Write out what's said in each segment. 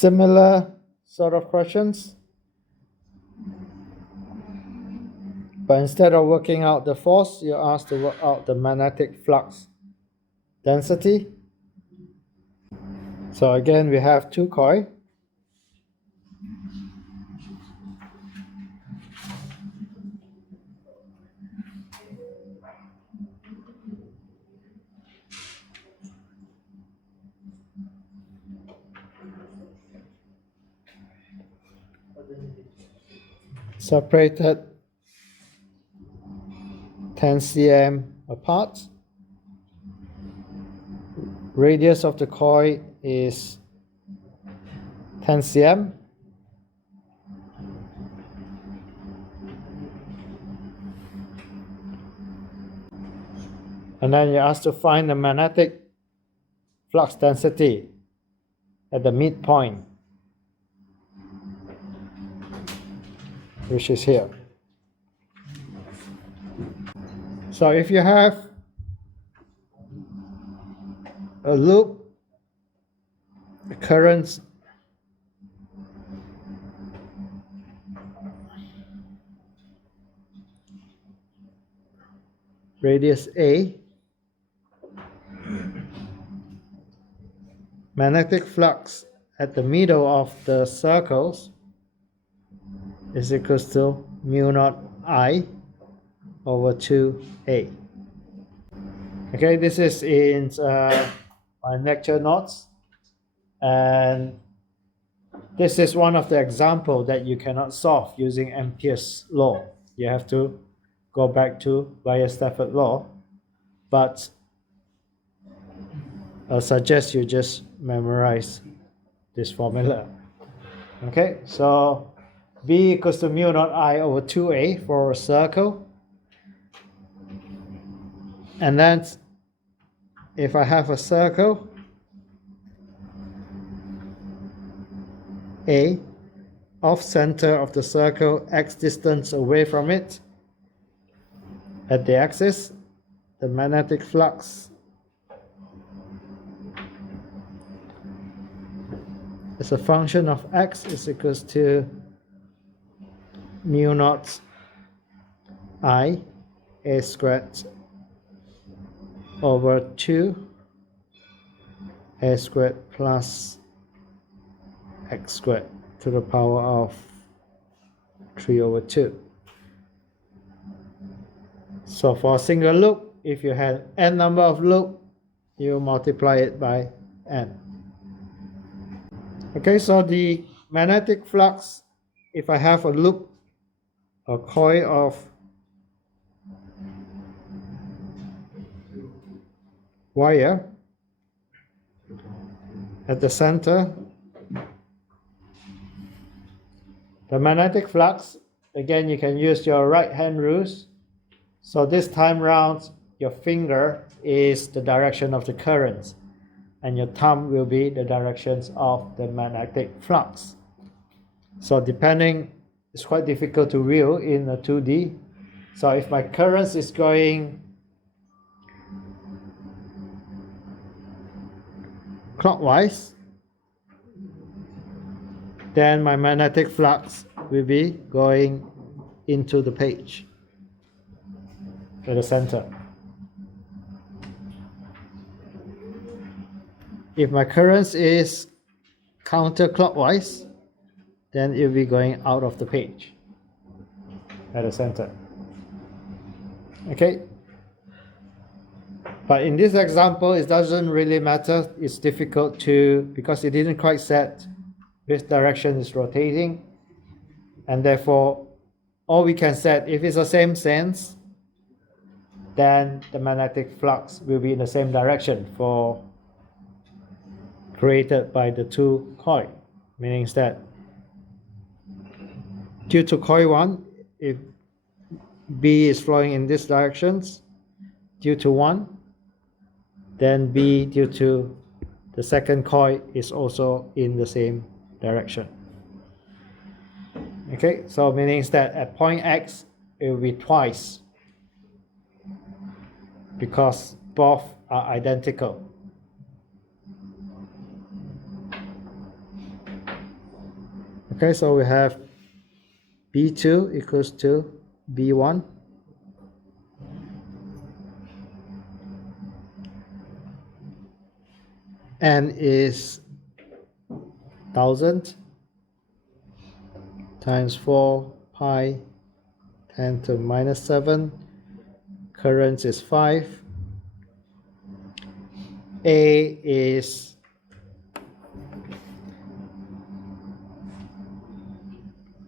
Similar sort of questions, but instead of working out the force, you're asked to work out the magnetic flux density. So again, we have two coils. Separated 10 cm apart. Radius of the coil is 10 cm. And then you're asked to find the magnetic flux density at the midpoint, which is here. So if you have a loop, the currents radius A, magnetic flux at the middle of the circles is equals to mu naught I over 2A. Okay, this is in my lecture notes, and this is one of the examples that you cannot solve using Ampere's law. You have to go back to Weierstrafford law, but I suggest you just memorize this formula. Okay, so B equals to mu naught I over 2A for a circle. And then if I have a circle A, off center of the circle, x distance away from it, at the axis, the magnetic flux as a function of x is equals to mu naught I A squared over 2 A squared plus x squared to the power of 3 over 2. So for a single loop, if you had n number of loops, you multiply it by n. Okay, so the magnetic flux, if I have a loop, a coil of wire at the center, the magnetic flux, again you can use your right hand rules. So this time round, your finger is the direction of the current, and your thumb will be the directions of the magnetic flux. So depending, it's quite difficult to view in a 2D. So if my current is going clockwise, then my magnetic flux will be going into the page at the center. If my current is counterclockwise, then it will be going out of the page at the center. Okay? But in this example, it doesn't really matter. It's difficult to, because it didn't quite set which direction is rotating, and therefore all we can set, if it's the same sense, then the magnetic flux will be in the same direction for created by the two coils, meaning that due to coil 1, if B is flowing in this directions, due to 1, then B due to the second coil is also in the same direction. Okay, so meaning that at point X, it will be twice, because both are identical. Okay, so we have B2 equals to B1. N is 1000 times 4 pi 10 to minus 7. Current is 5. A is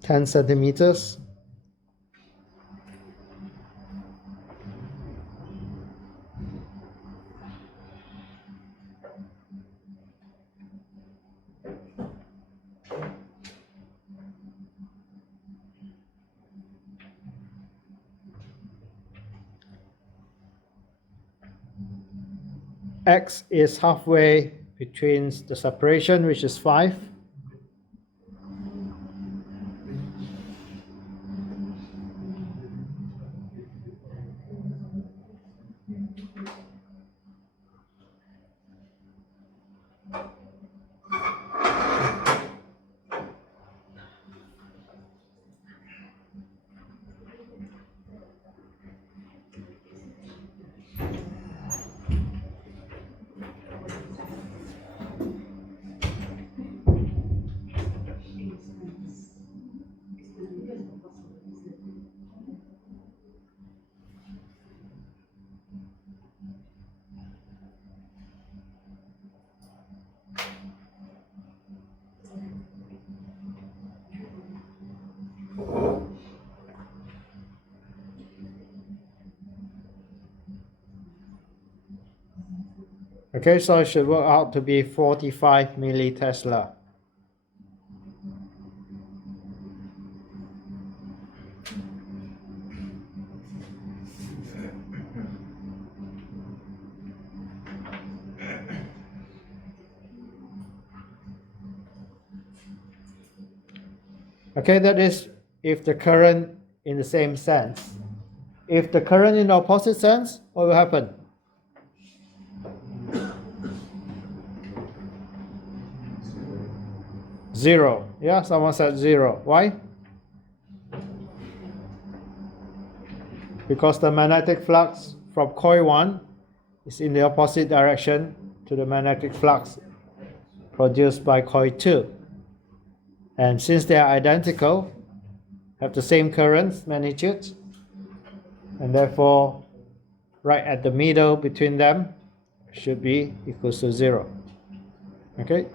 10 centimeters. X is halfway between the separation, which is 5. Okay, so it should work out to be 45 millitesla. Okay, that is if the current in the same sense. If the current in the opposite sense, what will happen? Zero. Yeah, someone said 0. Why? Because the magnetic flux from coil 1 is in the opposite direction to the magnetic flux produced by coil 2. And since they are identical, have the same current magnitude, and therefore right at the middle between them should be equals to 0. Okay.